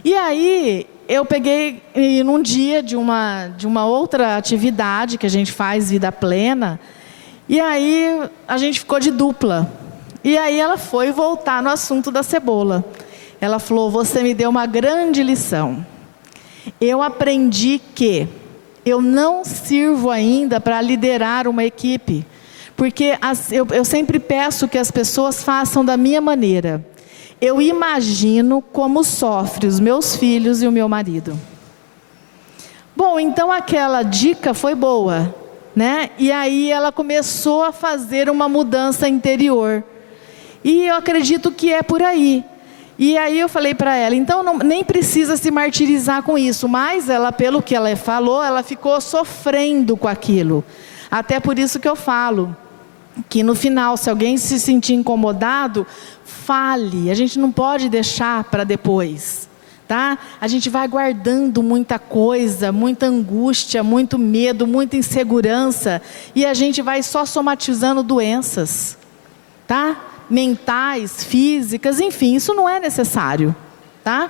E aí, eu peguei, num dia de uma outra atividade que a gente faz, Vida Plena, e aí a gente ficou de dupla. E aí ela foi voltar no assunto da cebola. Ela falou: você me deu uma grande lição. Eu aprendi que eu não sirvo ainda para liderar uma equipe, porque eu sempre peço que as pessoas façam da minha maneira. Eu imagino como sofrem os meus filhos e o meu marido. Bom, então aquela dica foi boa, né? E aí ela começou a fazer uma mudança interior. E eu acredito que é por aí. E aí eu falei para ela: então nem precisa se martirizar com isso. Mas ela, pelo que ela falou, ela ficou sofrendo com aquilo. Até por isso que eu falo que no final, se alguém se sentir incomodado, fale. A gente não pode deixar para depois, tá? A gente vai guardando muita coisa, muita angústia, muito medo, muita insegurança, e a gente vai só somatizando doenças, tá? Mentais, físicas, enfim, isso não é necessário, tá?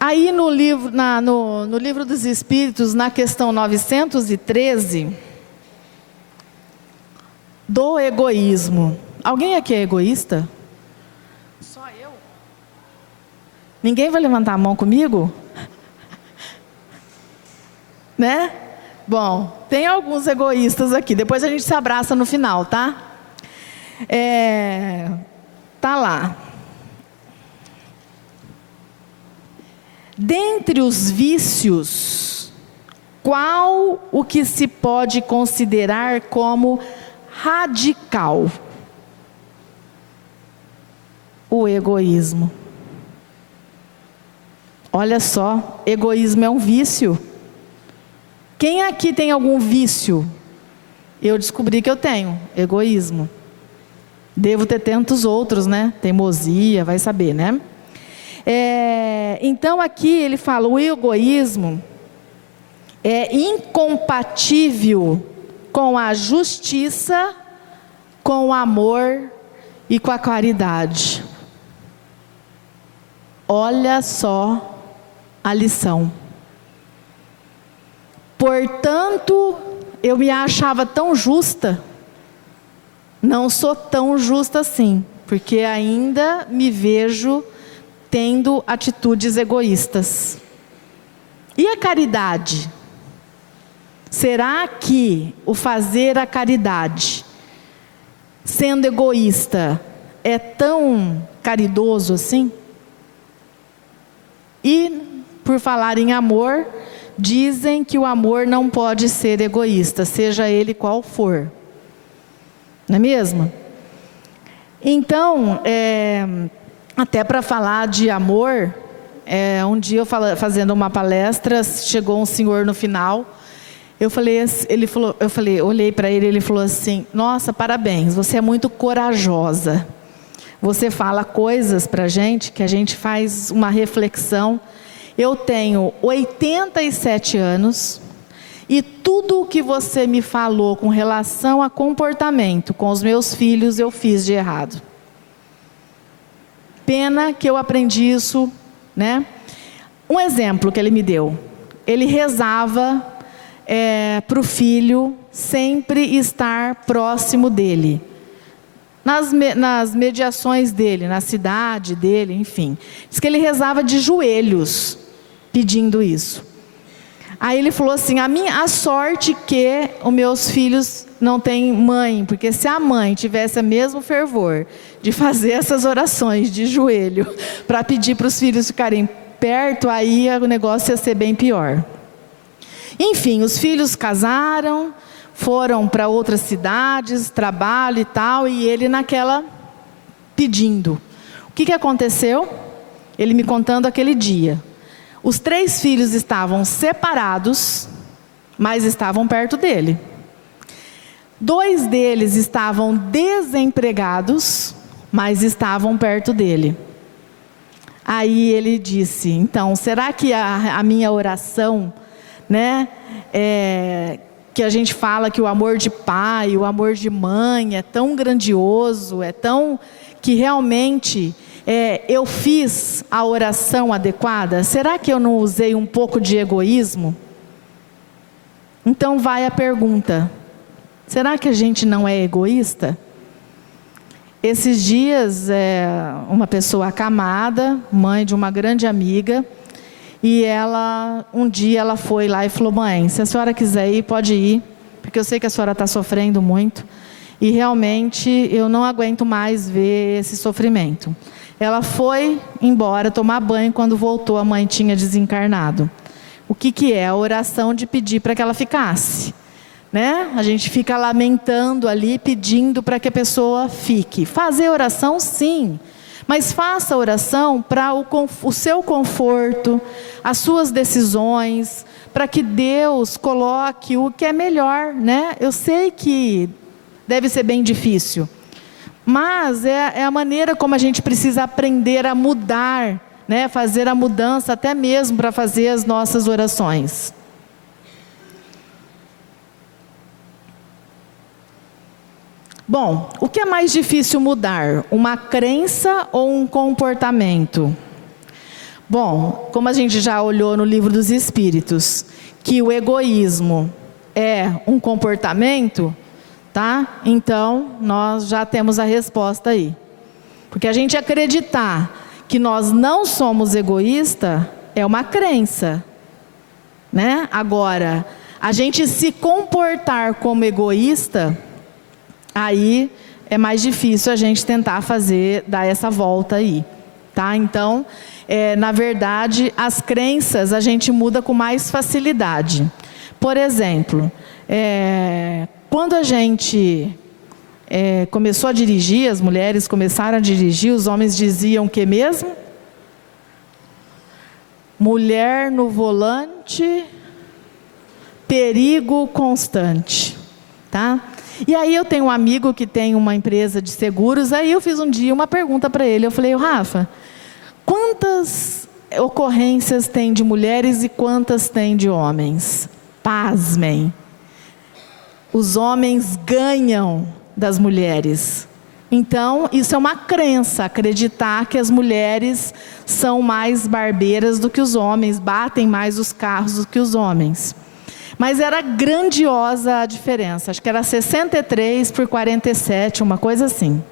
Aí no livro dos Espíritos, na questão 913, do egoísmo. Alguém aqui é egoísta? Só eu? Ninguém vai levantar a mão comigo? Né? Bom, tem alguns egoístas aqui, depois a gente se abraça no final, tá? Tá lá. Dentre os vícios, qual o que se pode considerar como radical? O egoísmo. Olha só, egoísmo é um vício. Quem aqui tem algum vício? Eu descobri que eu tenho egoísmo. Devo ter tantos outros, né? Teimosia, vai saber, né? Então aqui ele fala: o egoísmo é incompatível com a justiça, com o amor e com a caridade. Olha só a lição. Portanto, eu me achava tão justa, não sou tão justa assim, porque ainda me vejo tendo atitudes egoístas. E a caridade? Será que o fazer a caridade, sendo egoísta, é tão caridoso assim? E, por falar em amor, dizem que o amor não pode ser egoísta, seja ele qual for. Não é mesmo? Então, até para falar de amor, um dia eu fazendo uma palestra, chegou um senhor no final. Eu olhei para ele, ele falou assim: nossa, parabéns, você é muito corajosa. Você fala coisas para a gente que a gente faz uma reflexão. Eu tenho 87 anos e tudo o que você me falou com relação a comportamento com os meus filhos, eu fiz de errado. Pena que eu aprendi isso, né? Um exemplo que ele me deu. Ele rezava para o filho sempre estar próximo dele, nas mediações dele, na cidade dele, enfim. Diz que ele rezava de joelhos, pedindo isso. Aí ele falou assim: a sorte que os meus filhos não têm mãe, porque se a mãe tivesse o mesmo fervor de fazer essas orações de joelho, para pedir para os filhos ficarem perto, aí o negócio ia ser bem pior. Enfim, os filhos casaram, foram para outras cidades, trabalho e tal, e ele naquela pedindo. O que aconteceu? Ele me contando aquele dia. Os 3 filhos estavam separados, mas estavam perto dele. 2 deles estavam desempregados, mas estavam perto dele. Aí ele disse: então, será que a minha oração, né, que a gente fala que o amor de pai, o amor de mãe é tão grandioso, é tão que realmente eu fiz a oração adequada? Será que eu não usei um pouco de egoísmo? Então vai a pergunta: será que a gente não é egoísta? Esses dias, uma pessoa acamada, mãe de uma grande amiga, e um dia ela foi lá e falou: mãe, se a senhora quiser ir, pode ir, porque eu sei que a senhora está sofrendo muito, e realmente eu não aguento mais ver esse sofrimento. Ela foi embora tomar banho, quando voltou a mãe tinha desencarnado. O que é? A oração de pedir para que ela ficasse, né? A gente fica lamentando ali, pedindo para que a pessoa fique. Fazer oração, sim, mas faça oração para o seu conforto, as suas decisões, para que Deus coloque o que é melhor, né? Eu sei que deve ser bem difícil, mas é a maneira como a gente precisa aprender a mudar, né? Fazer a mudança até mesmo para fazer as nossas orações. Bom, o que é mais difícil mudar? Uma crença ou um comportamento? Bom, como a gente já olhou no Livro dos Espíritos, que o egoísmo é um comportamento, tá? Então, nós já temos a resposta aí. Porque a gente acreditar que nós não somos egoístas é uma crença, né? Agora, a gente se comportar como egoísta, aí é mais difícil a gente tentar dar essa volta aí, tá? Então, na verdade, as crenças a gente muda com mais facilidade. Por exemplo, quando a gente começou a dirigir, as mulheres começaram a dirigir, os homens diziam o que mesmo? Mulher no volante, perigo constante, tá? E aí eu tenho um amigo que tem uma empresa de seguros, aí eu fiz um dia uma pergunta para ele, eu falei: Rafa, quantas ocorrências tem de mulheres e quantas tem de homens? Pasmem, os homens ganham das mulheres. Então, isso é uma crença, acreditar que as mulheres são mais barbeiras do que os homens, batem mais os carros do que os homens. Mas era grandiosa a diferença, acho que era 63 por 47, uma coisa assim,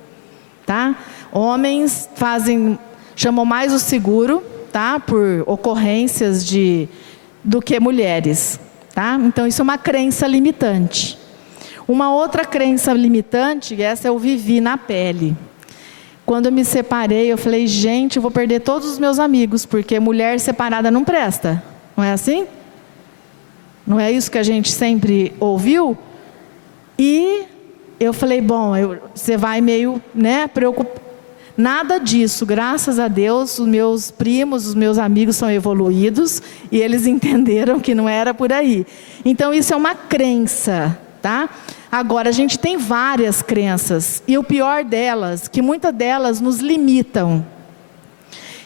tá? Homens chamam mais o seguro, tá? Por ocorrências do que mulheres, tá? Então isso é uma crença limitante. Uma outra crença limitante, essa eu vivi na pele. Quando eu me separei, eu falei, gente, eu vou perder todos os meus amigos, porque mulher separada não presta, não é assim? Não é isso que a gente sempre ouviu? E eu falei, bom, você vai meio, né, preocupado. Nada disso, graças a Deus, os meus primos, os meus amigos são evoluídos e eles entenderam que não era por aí. Então isso é uma crença, tá? Agora a gente tem várias crenças e o pior delas, que muitas delas nos limitam.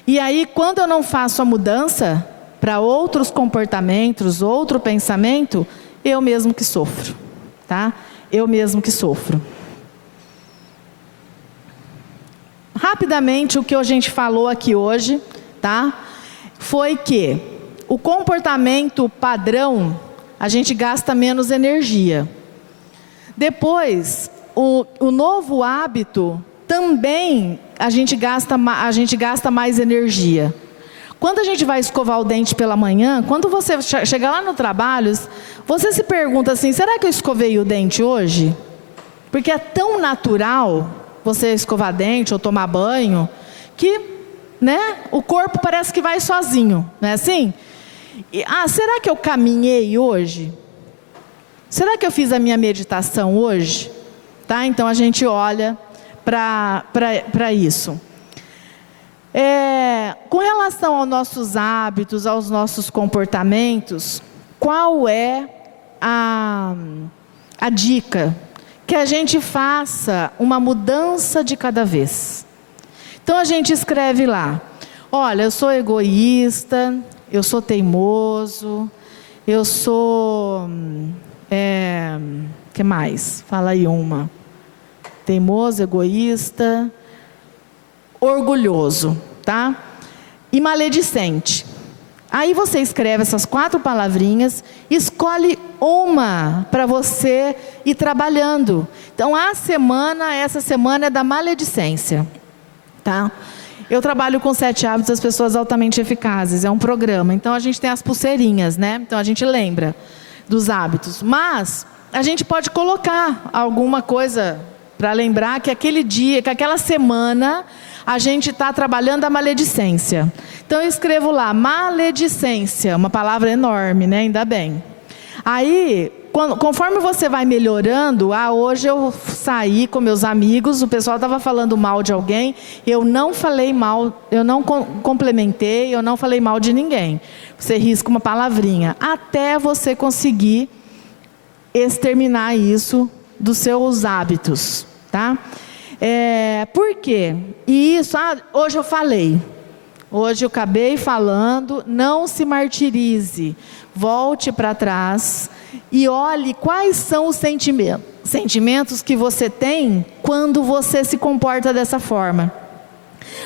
E aí quando eu não faço a mudança para outros comportamentos, outro pensamento, eu mesmo que sofro, tá? Eu mesmo que sofro. Rapidamente, o que a gente falou aqui hoje, tá? Foi que o comportamento padrão, a gente gasta menos energia. Depois, o novo hábito, também a gente gasta mais energia. Quando a gente vai escovar o dente pela manhã, quando você chega lá no trabalho, você se pergunta assim, será que eu escovei o dente hoje? Porque é tão natural você escovar dente ou tomar banho, que, né, o corpo parece que vai sozinho, não é assim? Será que eu caminhei hoje? Será que eu fiz a minha meditação hoje? Tá? Então a gente olha para isso. Com relação aos nossos hábitos, aos nossos comportamentos, qual é a dica? Que a gente faça uma mudança de cada vez. Então a gente escreve lá, olha, eu sou egoísta, eu sou teimoso, eu sou, que mais? Fala aí uma. Teimoso, egoísta, orgulhoso, tá? E maledicente. Aí você escreve essas 4 palavrinhas, escolhe uma para você ir trabalhando. Então essa semana é da maledicência, tá? Eu trabalho com 7 hábitos das pessoas altamente eficazes, é um programa. Então a gente tem as pulseirinhas, né? Então a gente lembra dos hábitos. Mas a gente pode colocar alguma coisa para lembrar que aquele dia, que aquela semana, a gente está trabalhando a maledicência. Então eu escrevo lá, maledicência, uma palavra enorme, né? Ainda bem. Aí, conforme você vai melhorando, hoje eu saí com meus amigos, o pessoal estava falando mal de alguém, eu não falei mal, eu não complementei, eu não falei mal de ninguém. Você risca uma palavrinha, até você conseguir exterminar isso dos seus hábitos, tá? Por quê? E isso, hoje eu falei. Hoje eu acabei falando, não se martirize. Volte para trás e olhe quais são os sentimentos que você tem quando você se comporta dessa forma.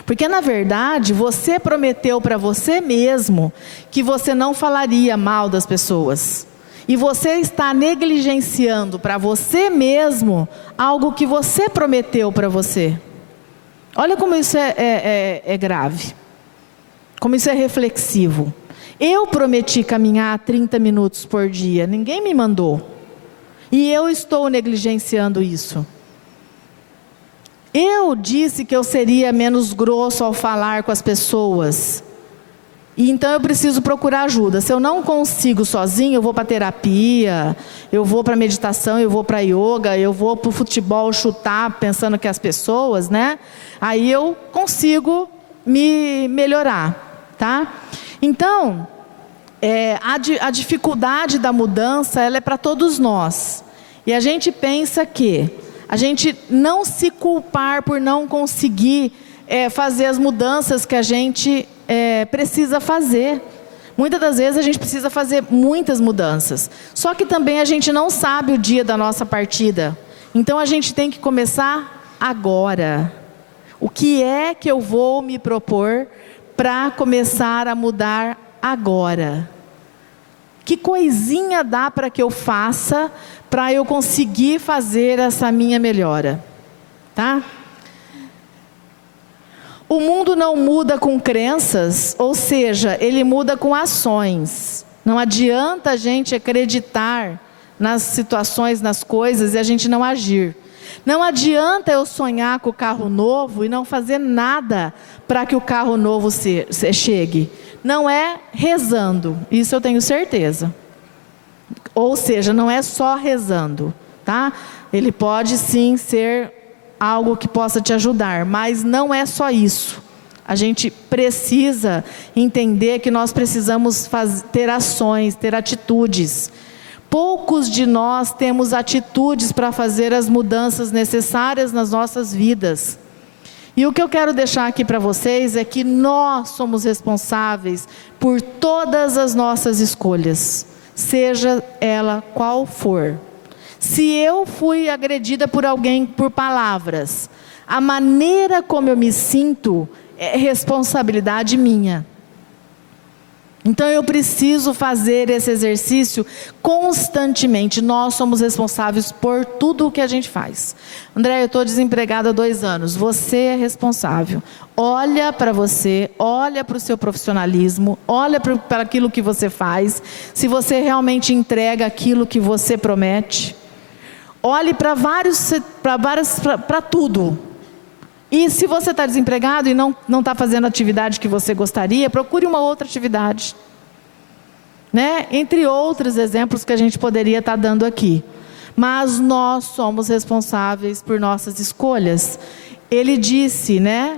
Porque na verdade, você prometeu para você mesmo que você não falaria mal das pessoas. E você está negligenciando para você mesmo algo que você prometeu para você. Olha como isso é grave. Como isso é reflexivo. Eu prometi caminhar 30 minutos por dia. Ninguém me mandou. E eu estou negligenciando isso. Eu disse que eu seria menos grosso ao falar com as pessoas. E então eu preciso procurar ajuda. Se eu não consigo sozinho, eu vou para terapia, eu vou para meditação, eu vou para yoga, eu vou para o futebol chutar pensando que as pessoas, né? Aí eu consigo me melhorar, tá? Então, a dificuldade da mudança, ela é para todos nós. E a gente pensa que a gente não se culpar por não conseguir fazer as mudanças que a gente precisa fazer. Muitas das vezes a gente precisa fazer muitas mudanças. Só que também a gente não sabe o dia da nossa partida. Então a gente tem que começar agora? O que é que eu vou me propor para começar a mudar agora? Que coisinha dá para que eu faça para eu conseguir fazer essa minha melhora? Tá? O mundo não muda com crenças, ou seja, ele muda com ações. Não adianta a gente acreditar nas situações, nas coisas, e a gente não agir. Não adianta eu sonhar com o carro novo e não fazer nada para que o carro novo chegue. Não é rezando, isso eu tenho certeza. Ou seja, não é só rezando, tá? Ele pode sim ser algo que possa te ajudar, mas não é só isso. A gente precisa entender que nós precisamos ter ações, ter atitudes. Poucos de nós temos atitudes para fazer as mudanças necessárias nas nossas vidas. E o que eu quero deixar aqui para vocês é que nós somos responsáveis por todas as nossas escolhas, seja ela qual for. Se eu fui agredida por alguém por palavras, a maneira como eu me sinto é responsabilidade minha. Então eu preciso fazer esse exercício constantemente. Nós somos responsáveis por tudo o que a gente faz. André, eu estou desempregada há 2 anos. Você é responsável. Olha para você, olha para o seu profissionalismo, olha para aquilo que você faz. Se você realmente entrega aquilo que você promete. Olhe para tudo. E se você está desempregado e não está fazendo a atividade que você gostaria, procure uma outra atividade. Né? Entre outros exemplos que a gente poderia estar dando aqui. Mas nós somos responsáveis por nossas escolhas. Ele disse, né?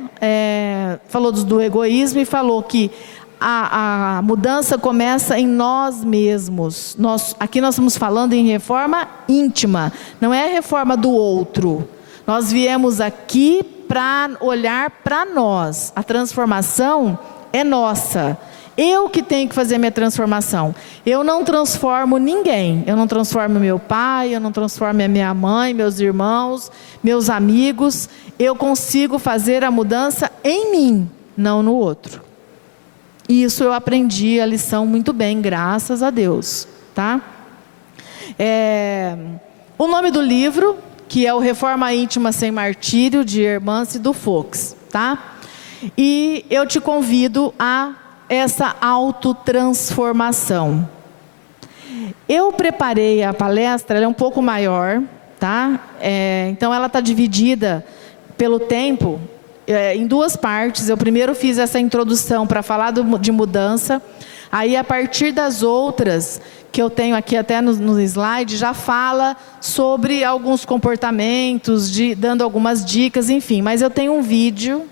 Falou do egoísmo e falou que a mudança começa em nós mesmos. Aqui nós estamos falando em reforma íntima, não é reforma do outro. Nós viemos aqui para olhar para nós. A transformação é nossa. Eu que tenho que fazer minha transformação. Eu não transformo ninguém. Eu não transformo meu pai, eu não transformo a minha mãe, meus irmãos, meus amigos. Eu consigo fazer a mudança em mim, não no outro. Isso eu aprendi a lição muito bem, graças a Deus, tá? O nome do livro, que é o Reforma Íntima Sem Martírio, de Hermance do Fox, tá? E eu te convido a essa autotransformação. Eu preparei a palestra, ela é um pouco maior, tá? Então ela está dividida pelo tempo em 2 partes. Eu primeiro fiz essa introdução para falar de mudança. Aí a partir das outras, que eu tenho aqui até no slide, já fala sobre alguns comportamentos, dando algumas dicas, enfim. Mas eu tenho um vídeo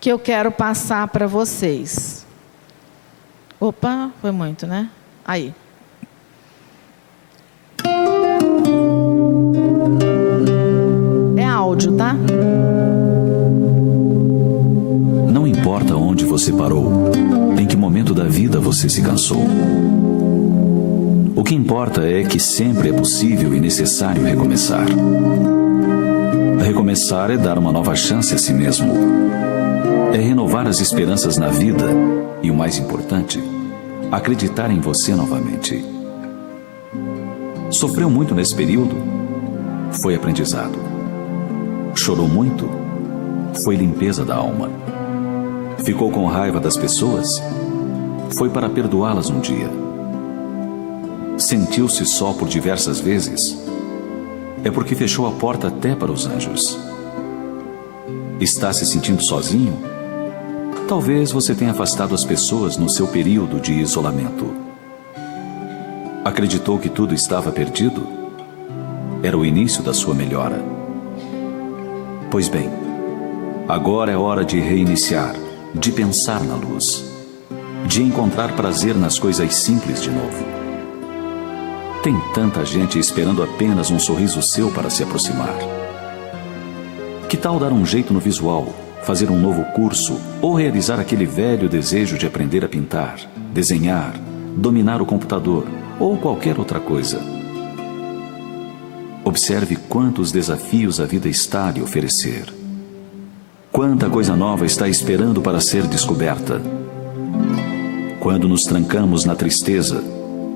que eu quero passar para vocês. Opa, foi muito, né? Aí. É áudio, tá? Não importa onde você parou, em que momento da vida você se cansou. O que importa é que sempre é possível e necessário recomeçar. Recomeçar é dar uma nova chance a si mesmo. É renovar as esperanças na vida e, o mais importante, acreditar em você novamente. Sofreu muito nesse período? Foi aprendizado. Chorou muito? Foi limpeza da alma. Ficou com raiva das pessoas? Foi para perdoá-las um dia. Sentiu-se só por diversas vezes? É porque fechou a porta até para os anjos. Está se sentindo sozinho? Talvez você tenha afastado as pessoas no seu período de isolamento. Acreditou que tudo estava perdido? Era o início da sua melhora. Pois bem, agora é hora de reiniciar, de pensar na luz, de encontrar prazer nas coisas simples de novo. Tem tanta gente esperando apenas um sorriso seu para se aproximar. Que tal dar um jeito no visual, fazer um novo curso ou realizar aquele velho desejo de aprender a pintar, desenhar, dominar o computador ou qualquer outra coisa? observe quantos desafios a vida está a lhe oferecer. Quanta coisa nova está esperando para ser descoberta. Quando nos trancamos na tristeza,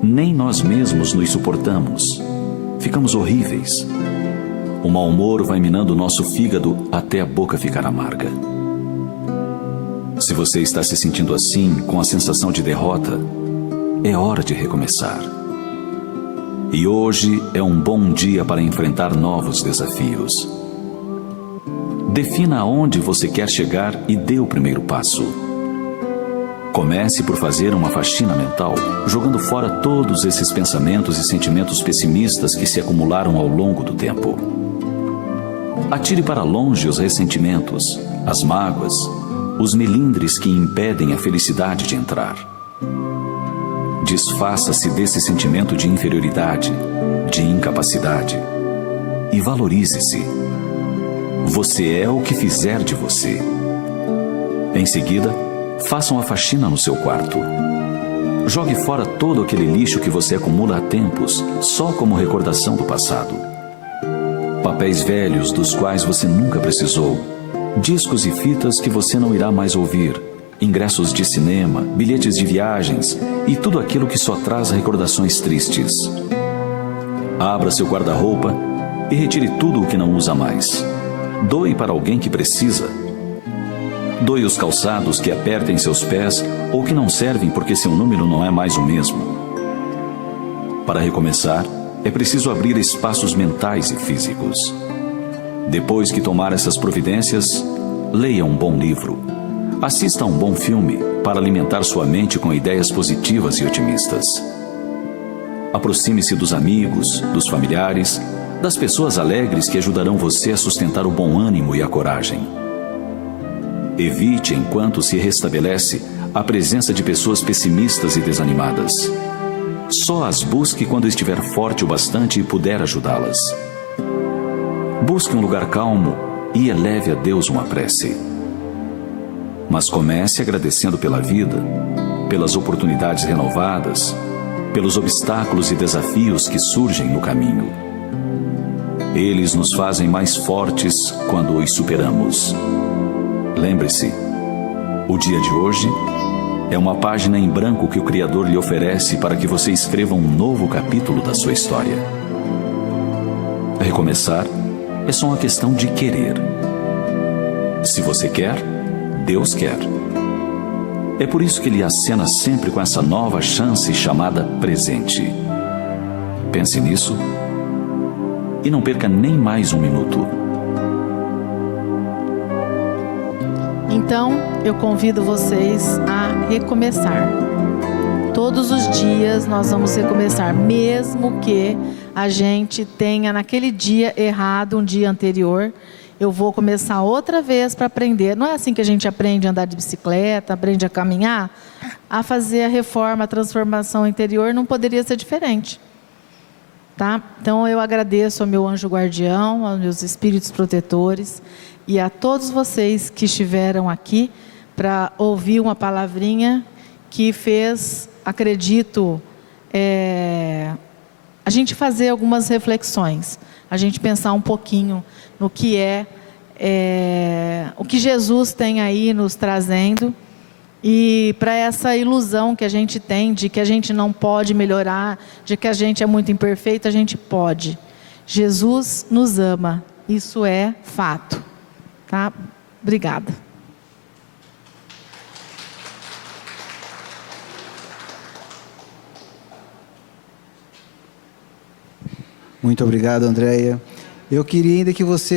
nem nós mesmos nos suportamos. Ficamos horríveis. O mau humor vai minando o nosso fígado até a boca ficar amarga. Se você está se sentindo assim, com a sensação de derrota, é hora de recomeçar. E hoje é um bom dia para enfrentar novos desafios. Defina aonde você quer chegar e dê o primeiro passo. Comece por fazer uma faxina mental, jogando fora todos esses pensamentos e sentimentos pessimistas que se acumularam ao longo do tempo. Atire para longe os ressentimentos, as mágoas, os melindres que impedem a felicidade de entrar. Desfaça-se desse sentimento de inferioridade, de incapacidade, e valorize-se. Você é o que fizer de você. Em seguida, faça uma faxina no seu quarto. Jogue fora todo aquele lixo que você acumula há tempos, só como recordação do passado. Papéis velhos dos quais você nunca precisou, discos e fitas que você não irá mais ouvir, ingressos de cinema, bilhetes de viagens e tudo aquilo que só traz recordações tristes. Abra seu guarda-roupa e retire tudo o que não usa mais. Doe para alguém que precisa. Doe os calçados que apertem seus pés ou que não servem porque seu número não é mais o mesmo. Para recomeçar, é preciso abrir espaços mentais e físicos. Depois que tomar essas providências, leia um bom livro. Assista a um bom filme para alimentar sua mente com ideias positivas e otimistas. Aproxime-se dos amigos, dos familiares, das pessoas alegres que ajudarão você a sustentar o bom ânimo e a coragem. Evite, enquanto se restabelece, a presença de pessoas pessimistas e desanimadas. Só as busque quando estiver forte o bastante e puder ajudá-las. Busque um lugar calmo e eleve a Deus uma prece. Mas comece agradecendo pela vida, pelas oportunidades renovadas, pelos obstáculos e desafios que surgem no caminho. Eles nos fazem mais fortes quando os superamos. Lembre-se, o dia de hoje é uma página em branco que o Criador lhe oferece para que você escreva um novo capítulo da sua história. Recomeçar é só uma questão de querer. Se você quer, Deus quer. É por isso que Ele acena sempre com essa nova chance chamada presente. Pense nisso e não perca nem mais um minuto. Então, eu convido vocês a recomeçar. Todos os dias nós vamos recomeçar, mesmo que a gente tenha naquele dia errado um dia anterior. Eu vou começar outra vez para aprender. Não é assim que a gente aprende a andar de bicicleta, aprende a caminhar? A fazer a reforma, a transformação interior não poderia ser diferente. Tá? Então eu agradeço ao meu anjo guardião, aos meus espíritos protetores e a todos vocês que estiveram aqui para ouvir uma palavrinha que fez, acredito, a gente fazer algumas reflexões, a gente pensar um pouquinho no que o que Jesus tem aí nos trazendo. E para essa ilusão que a gente tem de que a gente não pode melhorar, de que a gente é muito imperfeito, a gente pode. Jesus nos ama, isso é fato. Tá? Obrigada. Muito obrigado, Andréia. Eu queria ainda que você